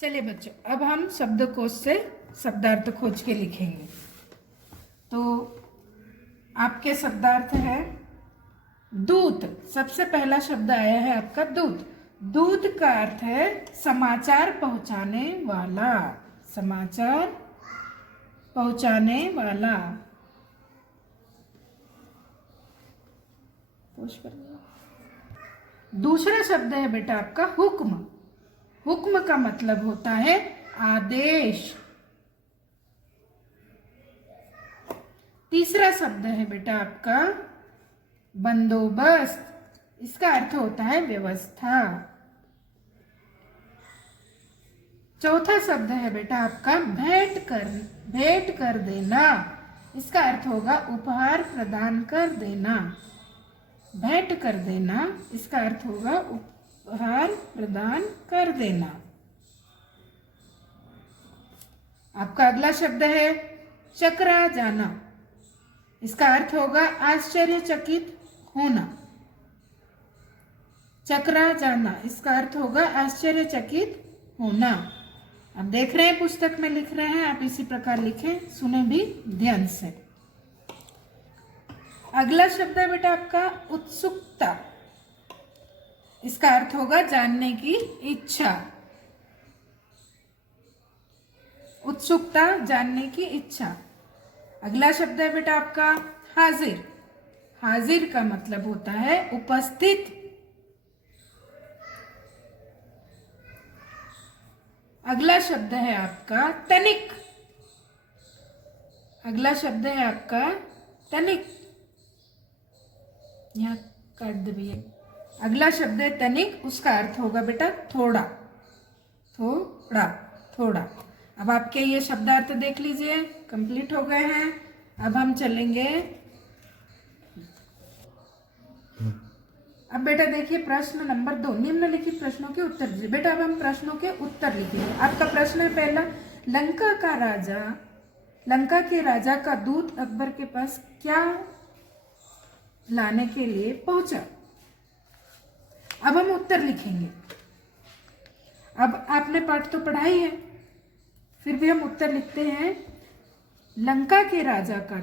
चलिए बच्चों, अब हम शब्दकोश से शब्दार्थ खोज के लिखेंगे। तो आपके शब्दार्थ है दूत। सबसे पहला शब्द आया है आपका दूत। दूत का अर्थ है समाचार पहुंचाने वाला। समाचार पहुंचाने वाला। दूसरा शब्द है बेटा आपका हुक्म। हुक्म का मतलब होता है आदेश। तीसरा शब्द है बेटा आपका बंदोबस्त। इसका अर्थ होता है व्यवस्था। चौथा शब्द है बेटा आपका भेंट कर देना। इसका अर्थ होगा उपहार प्रदान कर देना। भेंट कर देना, इसका अर्थ होगा उपहार प्रदान कर देना। आपका अगला शब्द है चकरा जाना। इसका अर्थ होगा आश्चर्यचकित होना। चकरा जाना, इसका अर्थ होगा आश्चर्यचकित होना। आप देख रहे हैं पुस्तक में लिख रहे हैं, आप इसी प्रकार लिखें, सुने भी ध्यान से। अगला शब्द है बेटा आपका उत्सुकता। इसका अर्थ होगा जानने की इच्छा। उत्सुकता, जानने की इच्छा। अगला शब्द है बेटा आपका हाजिर। हाजिर का मतलब होता है उपस्थित। अगला शब्द है आपका तनिक। अगला शब्द है आपका तनिक। यहाँ काट दे भैया। अगला शब्द है तनिक, उसका अर्थ होगा बेटा थोड़ा। थोड़ा, थोड़ा। अब आपके ये शब्दार्थ देख लीजिए, कंप्लीट हो गए हैं। अब हम चलेंगे। अब बेटा देखिए प्रश्न नंबर 2, निम्नलिखित प्रश्नों के उत्तर दीजिए। बेटा अब हम प्रश्नों के उत्तर लिखेंगे। आपका प्रश्न है पहला, लंका के राजा का दूत अकबर के पास क्या लाने के लिए पहुंचा। अब हम उत्तर लिखेंगे। अब आपने पाठ तो पढ़ा ही है, फिर भी हम उत्तर लिखते हैं। लंका के राजा का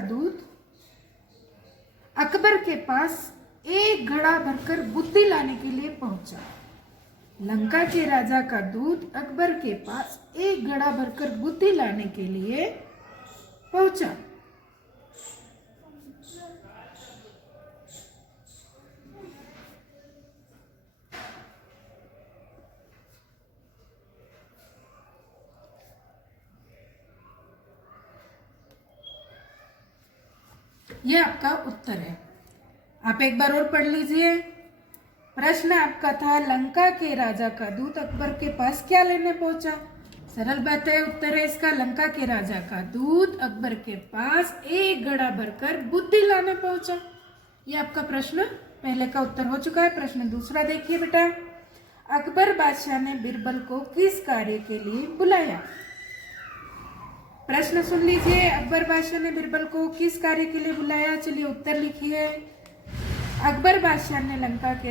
दूत अकबर के पास एक घड़ा भरकर बुद्धि लाने के लिए पहुंचा। लंका के राजा का दूत अकबर के पास एक घड़ा भरकर बुद्धि लाने के लिए पहुंचा। यह आपका उत्तर है। आप एक बार और पढ़ लीजिए। प्रश्न आपका था लंका के राजा का दूत अकबर के पास क्या लेने पहुंचा। सरल बात है, उत्तर है इसका लंका के राजा का दूत अकबर के पास एक घड़ा भरकर बुद्धि लाने पहुंचा। यह आपका प्रश्न पहले का उत्तर हो चुका है। प्रश्न दूसरा देखिए बेटा, अकबर बादशाह ने बिरबल को किस कार्य के लिए बुलाया। प्रश्न सुन लीजिए, अकबर बादशाह ने बिरबल को किस कार्य के लिए बुलाया। चलिए उत्तर लिखिए। अकबर बादशाह ने लंका के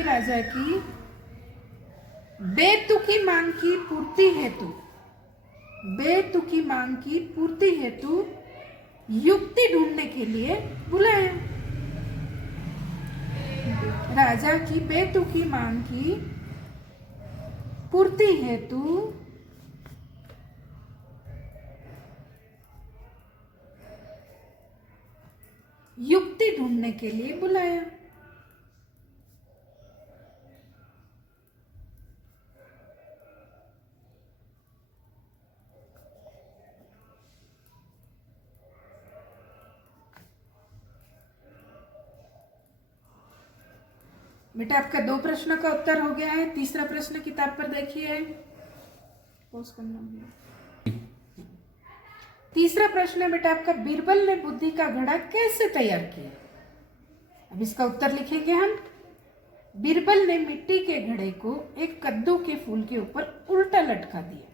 राजा की बेतुकी मांग की पूर्ति हेतु युक्ति ढूंढने के लिए बुलाया। राजा की बेतुकी मांग की पूर्ति हेतु युक्ति ढूंढने के लिए बुलाया। बेटा आपका 2 प्रश्न का उत्तर हो गया है। तीसरा प्रश्न किताब पर देखिए, पॉज करना। तीसरा प्रश्न है बेटा आपका, बिरबल ने बुद्धि का घड़ा कैसे तैयार किया। अब इसका उत्तर लिखेंगे हम। बिरबल ने मिट्टी के घड़े को एक कद्दू के फूल के ऊपर उल्टा लटका दिया।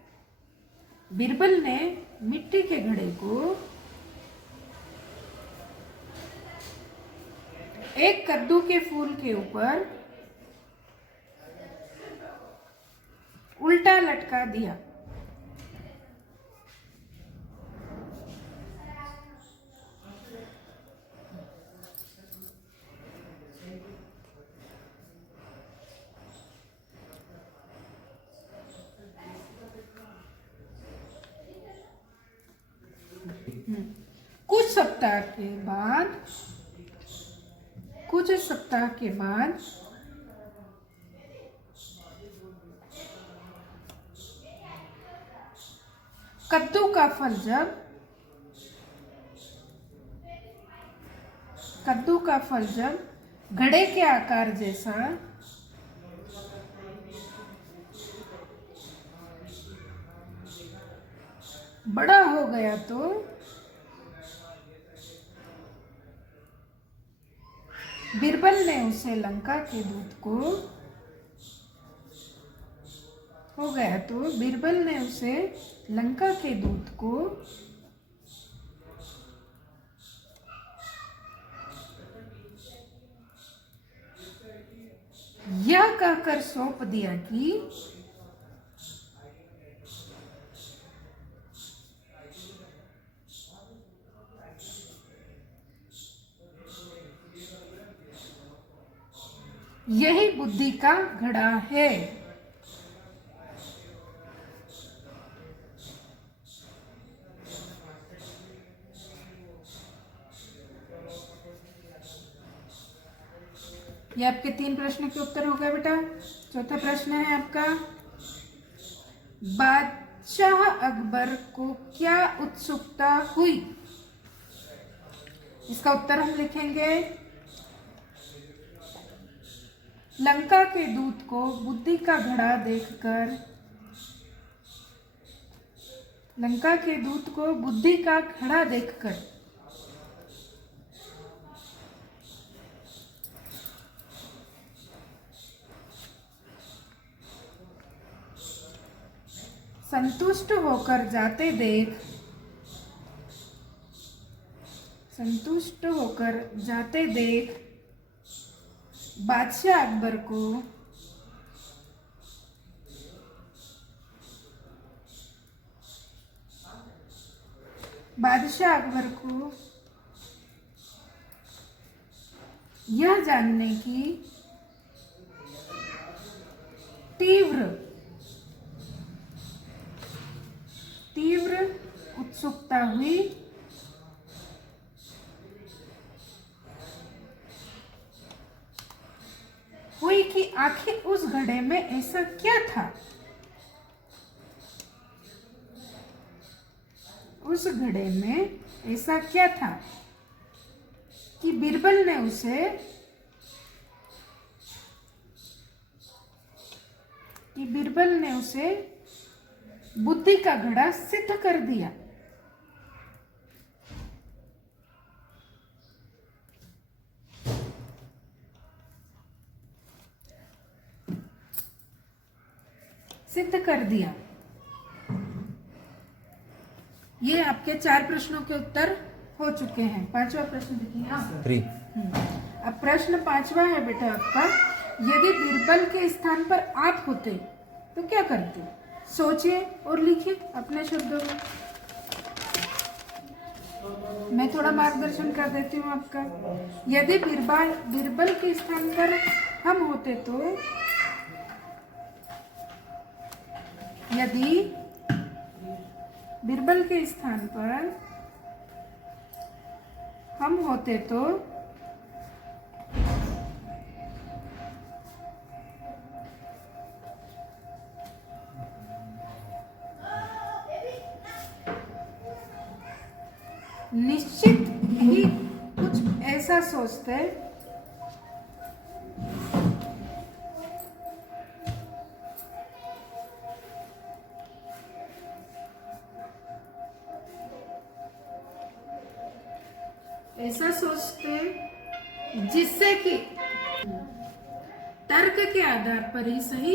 बीरबल ने मिट्टी के घड़े को एक कद्दू के फूल के ऊपर उल्टा लटका दिया। कुछ सप्ताह के बाद कद्दू का फल जब घड़े के आकार जैसा बड़ा हो गया तो बीरबल ने उसे लंका के दूत को यह कहकर सौंप दिया कि यही बुद्धि का घड़ा है। ये आपके 3 प्रश्न के उत्तर हो गए बेटा। चौथा प्रश्न है आपका, बादशाह अकबर को क्या उत्सुकता हुई? इसका उत्तर हम लिखेंगे, लंका के दूत को बुद्धि का घड़ा देखकर संतुष्ट होकर जाते देख बादशाह अकबर को यह जानने की तीव्र उत्सुकता हुई कि आखिर उस घड़े में ऐसा क्या था। उस घड़े में ऐसा क्या था कि बीरबल ने उसे बुद्धि का घड़ा सिद्ध कर दिया। ये आपके 4 प्रश्नों के उत्तर हो चुके हैं। 5वां प्रश्न देखिए। अब प्रश्न 5वां है बेटा आपका, यदि बीरबल के स्थान पर आप होते तो क्या करते? सोचिए और लिखिए अपने शब्दों में। मैं थोड़ा मार्गदर्शन कर देती हूँ आपका। यदि बीरबल के स्थान पर हम होते तो, यदि बीरबल के स्थान पर हम होते तो निश्चित ही कुछ ऐसा सोचते जिससे कि तर्क के आधार पर ही सही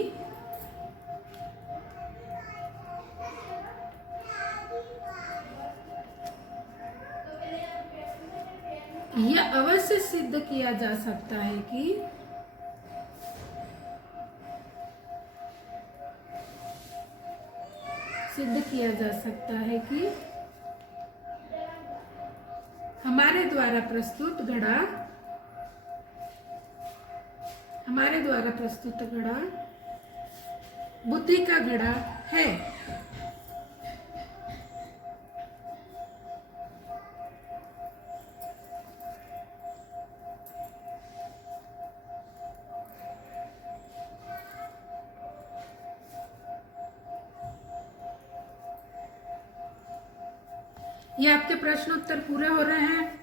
यह अवश्य सिद्ध किया जा सकता है कि हमारे द्वारा प्रस्तुत घड़ा बुद्धि का घड़ा है। ये आपके प्रश्न उत्तर पूरे हो रहे हैं।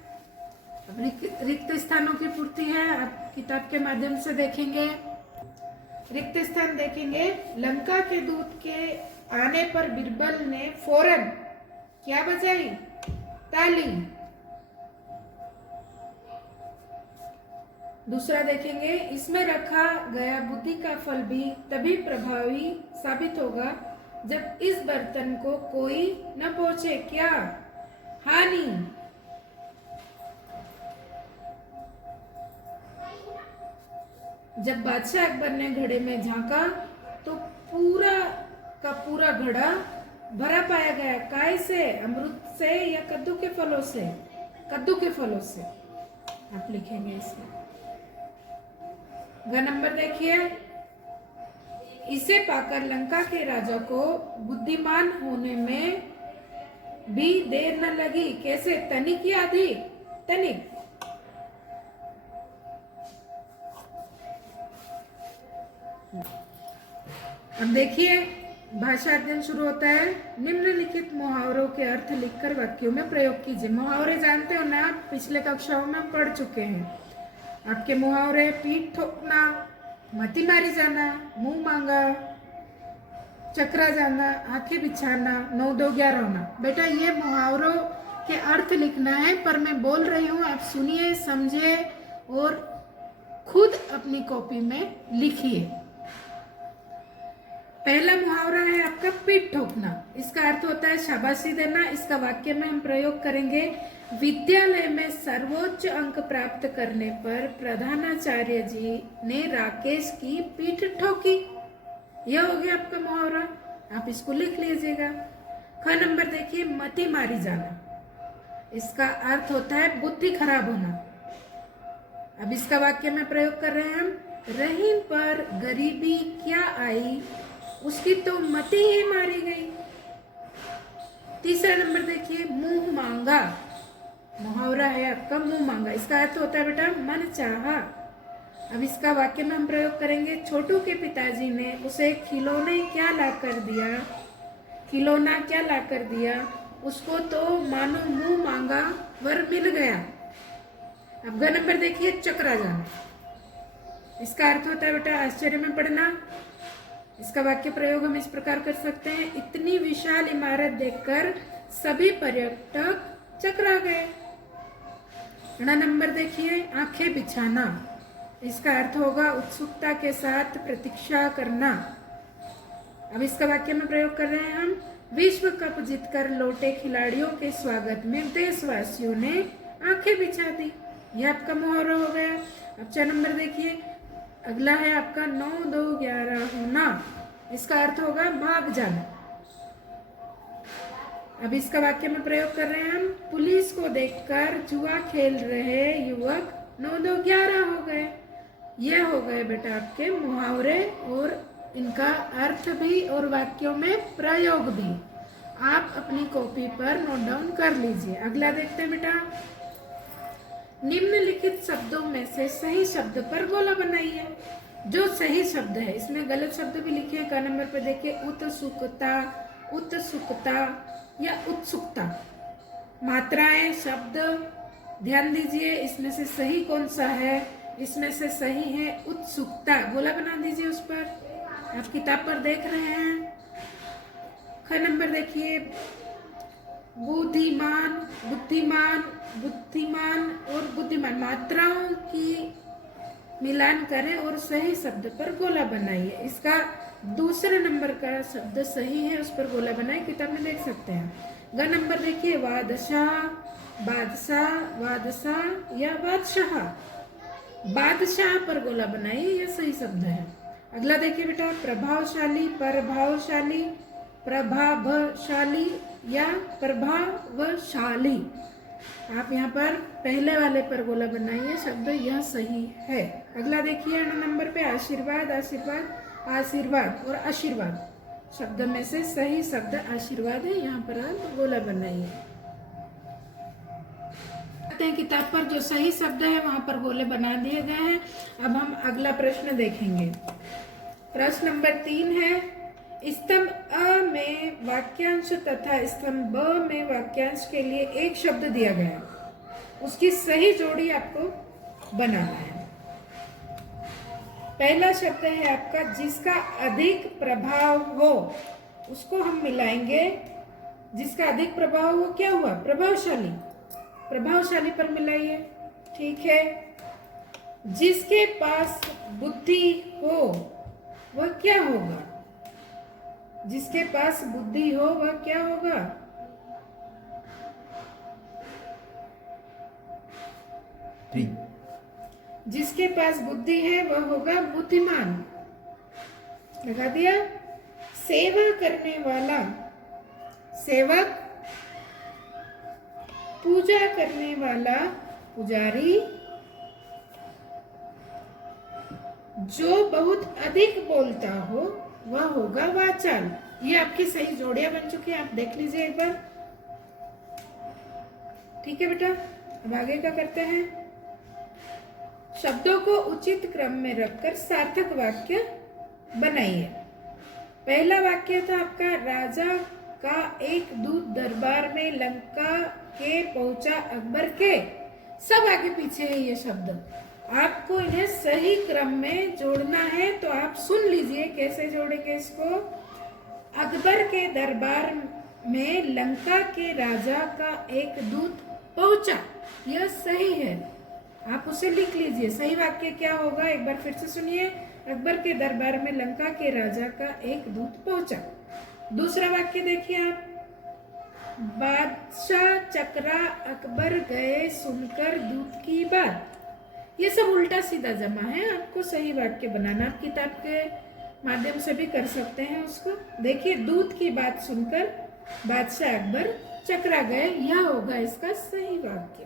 अब रिक्त स्थानों की पूर्ति है, आप किताब के माध्यम से देखेंगे। रिक्त स्थान देखेंगे। लंका के दूत के आने पर बीरबल ने फौरन क्या बजाई? ताली। दूसरा देखेंगे, इसमें रखा गया बुद्धि का फल भी तभी प्रभावी साबित होगा जब इस बर्तन को कोई न पहुंचे। क्या? हानि। जब बादशाह अकबर ने घड़े में झांका तो पूरा का पूरा घड़ा भरा पाया गया। काय से? अमृत से या कद्दू के फलों से? कद्दू के फलों से आप लिखेंगे इसमें। ग नंबर देखिए, इसे पाकर लंका के राजा को बुद्धिमान होने में भी देर न लगी। कैसे? तनिक या अधिक? तनिक। अब देखिए, भाषा अध्ययन शुरू होता है। निम्नलिखित मुहावरों के अर्थ लिखकर वाक्यों में प्रयोग कीजिए। मुहावरे जानते हो ना, पिछले कक्षाओं में पढ़ चुके हैं। आपके मुहावरे पीठ ठोकना, मती मारी जाना, मुंह मांगा, चकरा जाना, आंखें बिछाना, 9 2 11 होना। बेटा ये मुहावरों के अर्थ लिखना है, पर मैं बोल रही हूँ, आप सुनिए, समझिए और खुद अपनी कॉपी में लिखिए। पहला मुहावरा है आपका पीठ ठोकना। इसका अर्थ होता है शाबाशी देना। इसका वाक्य में हम प्रयोग करेंगे। विद्यालय में सर्वोच्च अंक प्राप्त करने पर प्रधानाचार्य जी ने राकेश की पीठ ठोकी। यह हो गया आपका मुहावरा, आप इसको लिख लीजिएगा। ख नंबर देखिए, मती मारी जाना। इसका अर्थ होता है बुद्धि खराब होना। अब इसका वाक्य में प्रयोग कर रहे हैं हम। रहीम पर गरीबी क्या आई, उसकी तो मती ही मारी गई। तीसरा नंबर देखिए, मुंह मांगा। मुहावरा है आपका मुंह मांगा। इसका अर्थ होता है बेटा मन चाहा। अब इसका वाक्य में हम प्रयोग करेंगे। छोटू के पिताजी ने उसे खिलौना क्या ला कर दिया, उसको तो मानो मुंह मांगा वर मिल गया। अब ग नंबर देखिए, चकरा जाना। इसका अर्थ होता है बेटा आश्चर्य में पड़ना। इसका वाक्य प्रयोग हम इस प्रकार कर सकते हैं। इतनी विशाल इमारत देखकर सभी पर्यटक चकरा गए। ण नंबर देखिए, आंखें बिछाना। इसका अर्थ होगा उत्सुकता के साथ प्रतीक्षा करना। अब इसका वाक्य में प्रयोग कर रहे हैं हम। विश्व कप जीतकर लौटे खिलाड़ियों के स्वागत में देशवासियों ने आंखें बिछा दी। यह आपका मुहावरा हो गया। अब 4 नंबर देखिए, अगला है आपका 9 2 11 होना। इसका अर्थ होगा भाग जाना। अब इसका वाक्य में प्रयोग कर रहे हैं हम। पुलिस को देखकर जुआ खेल रहे युवक 9 2 11 हो गए। ये हो गए बेटा आपके मुहावरे और इनका अर्थ भी और वाक्यों में प्रयोग भी। आप अपनी कॉपी पर नोट डाउन कर लीजिए। अगला देखते हैं बेटा। निम्नलिखित शब्दों में से सही शब्द पर गोला बनाइए। जो सही शब्द है, इसमें गलत शब्द भी लिखे हैं। का नंबर पर देखिए, उत्सुकता या उत्सुकता। मात्राएं, शब्द ध्यान दीजिए, इसमें से सही कौन सा है? इसमें से सही है उत्सुकता। गोला बना दीजिए उस पर, आप किताब पर देख रहे हैं। ख नंबर देखिए, बुद्धिमान और बुद्धिमान। मात्राओं की मिलान करें और सही शब्द पर गोला बनाइए। इसका दूसरे नंबर का शब्द सही है, उस पर गोला बनाए, किताब में देख सकते हैं। ग नंबर देखिए, बादशाह बादशाह, बादशाह या बादशाह। बादशाह पर गोला बनाइए, यह सही शब्द है। अगला देखिए बेटा, प्रभावशाली, प्रभावशाली, प्रभावशाली या प्रभावशाली। आप यहाँ पर पहले वाले पर गोला बनाइए, शब्द यह सही है। अगला देखिए नंबर पे, आशीर्वाद, आशीर्वाद, आशीर्वाद और आशीर्वाद। शब्द में से सही शब्द आशीर्वाद है, यहाँ पर आप गोला बनाइए। किताब पर जो सही शब्द है वहां पर गोले बना दिए गए हैं। अब हम अगला प्रश्न देखेंगे। प्रश्न नंबर 3 है, स्तंभ अ में वाक्यांश तथा स्तंभ ब में वाक्यांश के लिए एक शब्द दिया गया है, उसकी सही जोड़ी आपको बनाना है। पहला शब्द है आपका, जिसका अधिक प्रभाव हो, उसको हम मिलाएंगे। जिसका अधिक प्रभाव हो क्या हुआ? प्रभावशाली। प्रभावशाली पर मिलाइए, ठीक है। जिसके पास बुद्धि हो वह क्या होगा? जिसके पास बुद्धि हो वह क्या होगा? जिसके पास बुद्धि है वह होगा बुद्धिमान। लगा दिया। सेवा करने वाला, सेवक। पूजा करने वाला, पुजारी। जो बहुत अधिक बोलता हो वह होगा वाचाल। ये आपकी सही जोड़ियां बन चुकी है, आप देख लीजिए एक बार। ठीक है बेटा, अब आगे क्या करते हैं? शब्दों को उचित क्रम में रखकर सार्थक वाक्य बनाइए। पहला वाक्य था आपका, राजा का एक दूत दरबार में लंका के पहुंचा अकबर के। सब आगे पीछे है ये शब्द, आपको इन्हें सही क्रम में जोड़ना है। तो आप सुन लीजिए कैसे जोड़ेंगे इसको। अकबर के दरबार में लंका के राजा का एक दूत पहुंचा, यह सही है, आप उसे लिख लीजिए। सही वाक्य क्या होगा एक बार फिर से सुनिए। अकबर के दरबार में लंका के राजा का एक दूत पहुंचा। दूसरा वाक्य देखिए आप, बादशाह चकरा अकबर गए सुनकर दूत की बात। ये सब उल्टा सीधा जमा है, आपको सही वाक्य बनाना। आप किताब के माध्यम से भी कर सकते हैं उसको। देखिए, दूत की बात सुनकर बादशाह अकबर चकरा गए, यह होगा इसका सही वाक्य।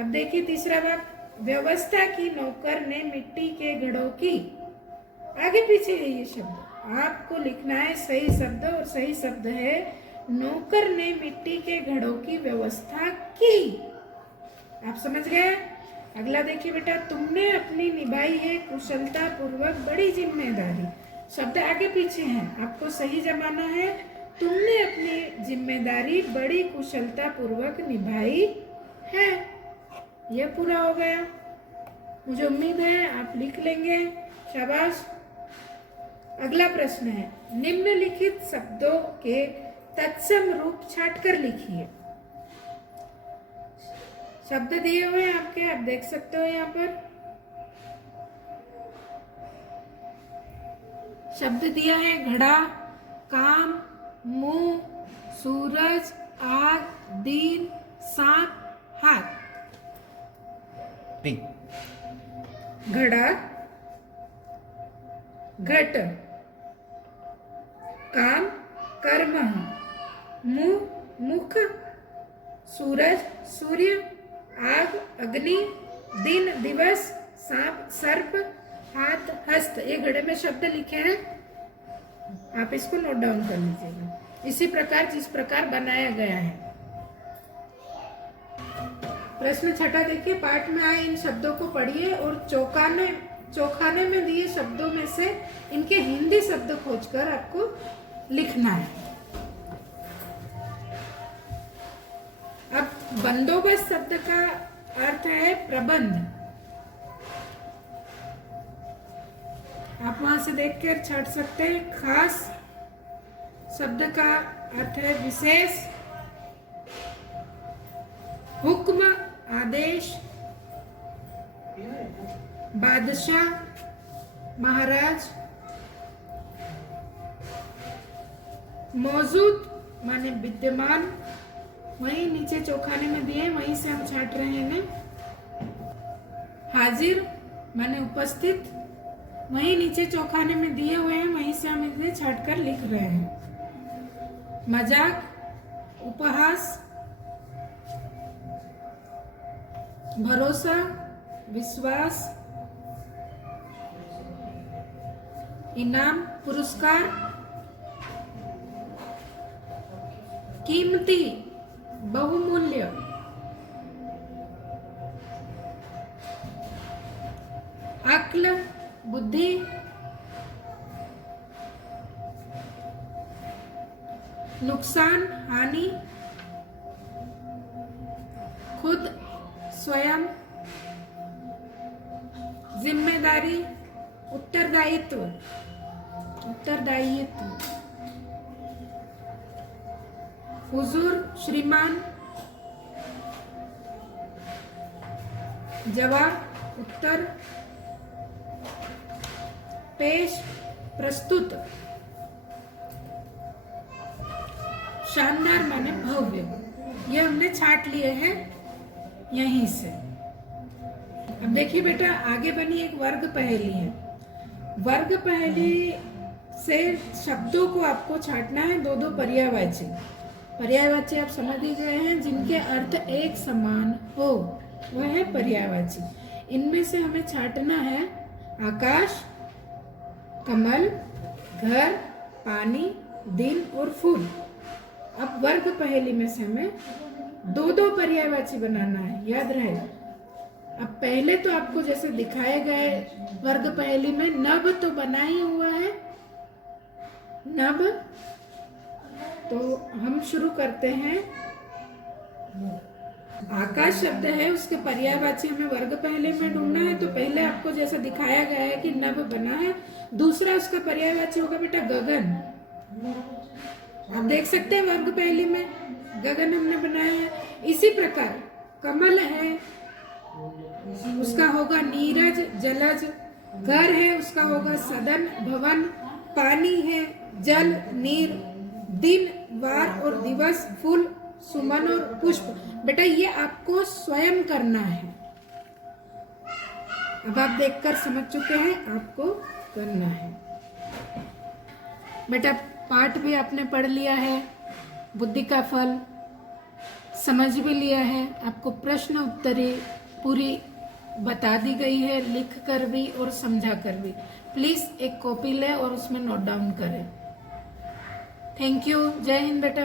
अब देखिए तीसरा वाक्य, व्यवस्था की नौकर ने मिट्टी के घड़ों की। आगे पीछे है ये शब्द, आपको लिखना है सही शब्द, और सही शब्द है नौकर ने मिट्टी के घड़ों की व्यवस्था की। आप समझ गए? अगला देखिए बेटा, तुमने अपनी निभाई है कुशलता पूर्वक बड़ी जिम्मेदारी। शब्द आगे पीछे हैं, आपको सही जमाना है। तुमने अपनी जिम्मेदारी बड़ी कुशलता पूर्वक निभाई है, यह पूरा हो गया। मुझे उम्मीद है आप लिख लेंगे, शाबाश। अगला प्रश्न है, निम्नलिखित शब्दों के तत्सम रूप छांटकर लिखिए। शब्द दिए हुए हैं आपके, आप देख सकते हो यहाँ पर शब्द दिया है, घड़ा, काम, मुंह, सूरज, आग, दिन, सांप, हाथ। घड़ा, घट, काम, कर्म, मुंह, मुख, सूरज, सूर्य, आग, अग्नि, दिन, दिवस, सांप, सर्प, हाथ, हस्त। ये घड़े में शब्द लिखे हैं, आप इसको नोट डाउन कर लीजिएगा। इसी प्रकार जिस प्रकार बनाया गया है। प्रश्न छठा देखिए, पाठ में आए इन शब्दों को पढ़िए और चौखाने में दिए शब्दों में से इनके हिंदी शब्द खोजकर आपको लिखना है। अब बंदोबस्त शब्द का अर्थ है प्रबंध। आप वहां से देखकर छाट सकते हैं। खास शब्द का अर्थ है विशेष। हुक्म, आदेश। बादशाह, महाराज। मौजूद माने विद्यमान, वही नीचे चौखाने में दिए, वहीं से हम छाट रहे हैं ना। हाजिर माने उपस्थित, वहीं नीचे चौखाने में दिए हुए हैं, वहीं से हम इसे छाट कर लिख रहे हैं। मजाक, उपहास, भरोसा, विश्वास, इनाम, पुरस्कार, कीमती, बहुमूल्य, अक्ल, बुद्धि, नुकसान, हानि, खुद, स्वयं, जिम्मेदारी, उत्तरदायित्व, हुजूर, श्रीमान, जवाब, उत्तर, पेश, प्रस्तुत, शानदार माने भव्य। ये हमने छाट लिए हैं यहीं से। अब देखिए बेटा, आगे बनी एक वर्ग पहेली है। वर्ग पहेली से शब्दों को आपको छाटना है, दो दो पर्यायवाची। पर्यायवाची आप समझ ही गए हैं, जिनके अर्थ एक समान हो, वह है पर्यायवाची। इनमें से हमें छाटना है आकाश, कमल, घर, पानी, दिन और फूल। अब वर्ग पहेली में से हमें दो दो पर्यायवाची बनाना है, याद रहे। अब पहले तो आपको जैसे दिखाए गए वर्ग पहेली में नभ तो बना ही हुआ है, नभ। तो हम शुरू करते हैं। आकाश शब्द है, उसके पर्यायवाची हमें वर्ग पहेली में ढूंढना है। तो पहले आपको जैसा दिखाया गया है कि नभ बना है, दूसरा उसका पर्यायवाची होगा बेटा गगन। आप देख सकते हैं वर्ग पहेली में गगन हमने बनाया है। इसी प्रकार कमल है, उसका होगा नीरज, जलज। घर है, उसका होगा सदन, भवन। पानी है, जल, नीर। दिन, वार और दिवस, फूल, सुमन और पुष्प। बेटा ये आपको स्वयं करना है। अब आप देखकर समझ चुके हैं, आपको करना है। बेटा पाठ भी आपने पढ़ लिया है, बुद्धि का फल समझ भी लिया है। आपको प्रश्न उत्तरी पूरी बता दी गई है, लिख कर भी और समझा कर भी। प्लीज एक कॉपी ले और उसमें नोट डाउन करें। Thank you. जय हिंद बेटा।